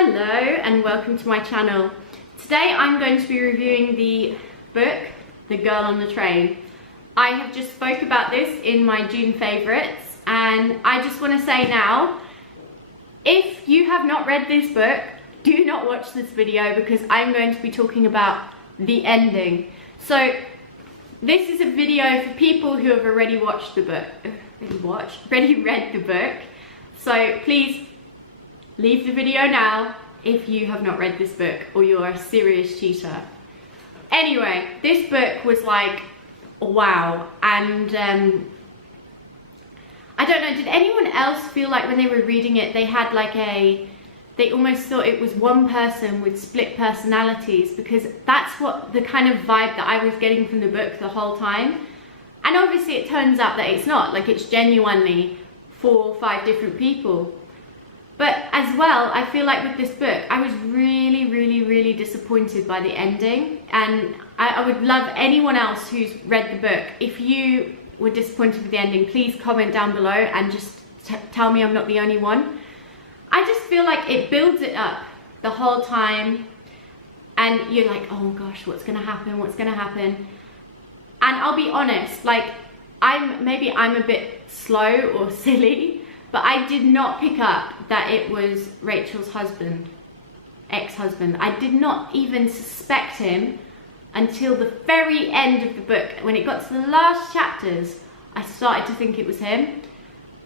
Hello and welcome to my channel. Today I'm going to be reviewing the book, The Girl on the Train. I have just spoke about this in my June favourites, and I just want to say now, if you have not read this book, do not watch this video because I'm going to be talking about the ending. So this is a video for people who have already watched the book, already read the book. So please leave the video now if you have not read this book or you're a serious cheater. Anyway, this book was like, wow. And I don't know, did anyone else feel like when they were reading it, they had like they almost thought it was one person with split personalities, because that's what the kind of vibe that I was getting from the book the whole time. And obviously it turns out that it's not, like it's genuinely 4 or 5 different people. But as well, I feel like with this book, I was really disappointed by the ending. And I would love anyone else who's read the book, if you were disappointed with the ending, please comment down below and just tell me I'm not the only one. I just feel like it builds it up the whole time. And you're like, oh gosh, what's gonna happen? What's gonna happen? And I'll be honest, like, maybe I'm a bit slow or silly, but I did not pick up that it was Rachel's husband, ex-husband. I did not even suspect him until the very end of the book. When it got to the last chapters, I started to think it was him.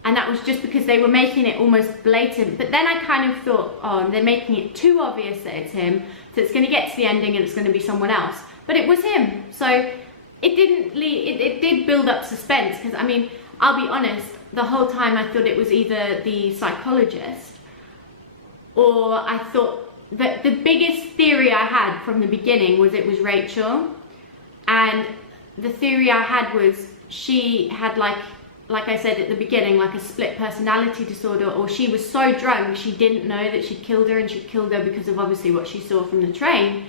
And that was just because they were making it almost blatant. But then I kind of thought, oh, they're making it too obvious that it's him, so it's gonna get to the ending and it's gonna be someone else. But it was him, so it did build up suspense, because I mean, I'll be honest, the whole time I thought it was either the psychologist, or I thought that the biggest theory I had from the beginning was it was Rachel. And the theory I had was she had, like I said at the beginning, like a split personality disorder, or she was so drunk she didn't know that she'd killed her, and she'd killed her because of obviously what she saw from the train.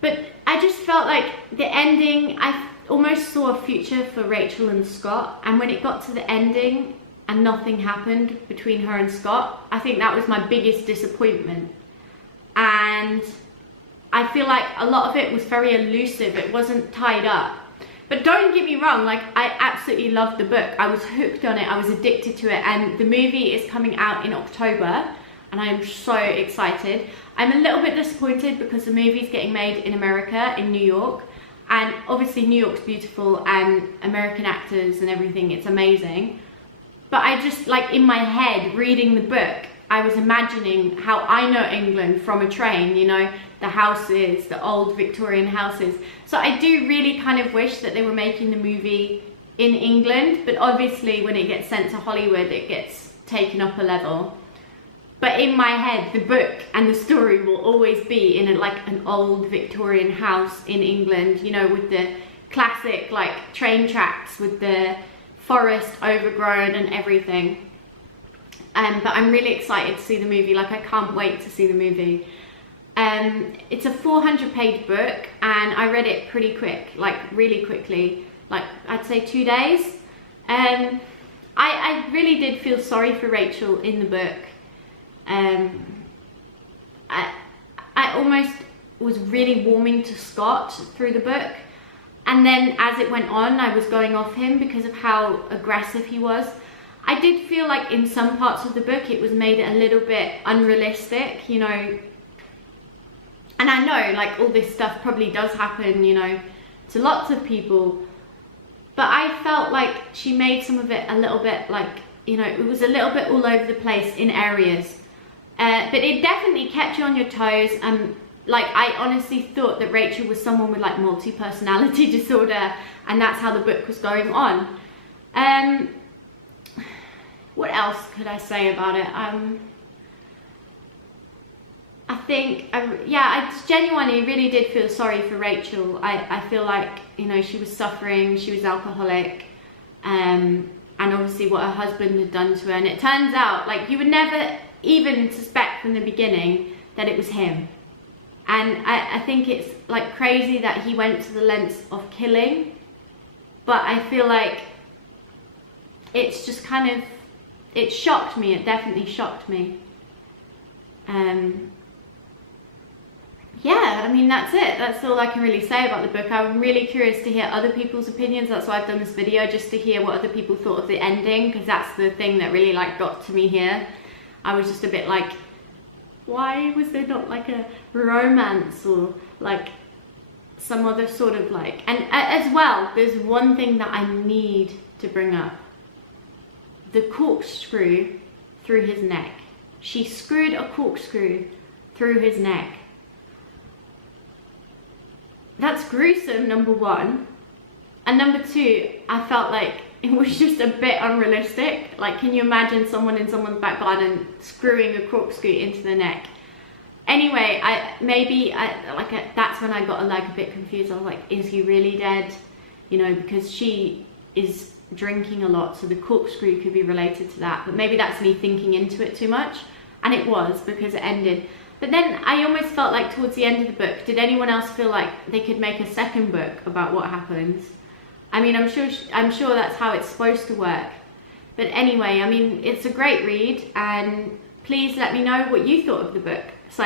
But I just felt like the ending, I almost saw a future for Rachel and Scott, and when it got to the ending and nothing happened between her and Scott, I think that was my biggest disappointment. And I feel like a lot of it was very elusive, it wasn't tied up. But don't get me wrong, like, I absolutely loved the book. I was hooked on it, I was addicted to it, and the movie is coming out in October, and I am so excited. I'm a little bit disappointed because the movie's getting made in America, in New York, and obviously New York's beautiful and American actors and everything, it's amazing. But I just, like, in my head, reading the book, I was imagining how I know England from a train, you know, the houses, the old Victorian houses. So I do really kind of wish that they were making the movie in England, but obviously when it gets sent to Hollywood, it gets taken up a level. But in my head, the book and the story will always be in like an old Victorian house in England, you know, with the classic like train tracks, with the forest overgrown and everything. But I'm really excited to see the movie. Like, I can't wait to see the movie. It's a 400-page book, and I read it pretty quick, like really quickly, like I'd say 2 days. I really did feel sorry for Rachel in the book. I almost was really warming to Scott through the book, and then as it went on, I was going off him because of how aggressive he was. I did feel like in some parts of the book it was made a little bit unrealistic, you know, and I know like all this stuff probably does happen, you know, to lots of people, but I felt like she made some of it a little bit like, you know, it was a little bit all over the place in areas. But it definitely kept you on your toes, and like, I honestly thought that Rachel was someone with like multi-personality disorder, and that's how the book was going on. What else could I say about it? I think, yeah, I genuinely really did feel sorry for Rachel. I feel like, you know, she was suffering, she was alcoholic, and obviously what her husband had done to her, and it turns out, like, you would never even suspect from the beginning that it was him. And I think it's like crazy that he went to the lengths of killing, but I feel like it's just kind of, it shocked me, it definitely shocked me. Yeah, I mean, that's it. That's all I can really say about the book. I'm really curious to hear other people's opinions. That's why I've done this video, just to hear what other people thought of the ending, because that's the thing that really like got to me here. I was just a bit like, why was there not like a romance or like some other sort of like, and as well, there's one thing that I need to bring up. The corkscrew through his neck. She screwed a corkscrew through his neck. That's gruesome, number one. And number two, I felt like it was just a bit unrealistic. Like, can you imagine someone in someone's back garden screwing a corkscrew into the neck? Anyway, that's when I got like a bit confused. I was like, is he really dead? You know, because she is drinking a lot, so the corkscrew could be related to that. But maybe that's me thinking into it too much. And it was, because it ended. But then I almost felt like towards the end of the book, did anyone else feel like they could make a second book about what happens? I mean, I'm sure that's how it's supposed to work. But anyway, I mean, it's a great read, and please let me know what you thought of the book. So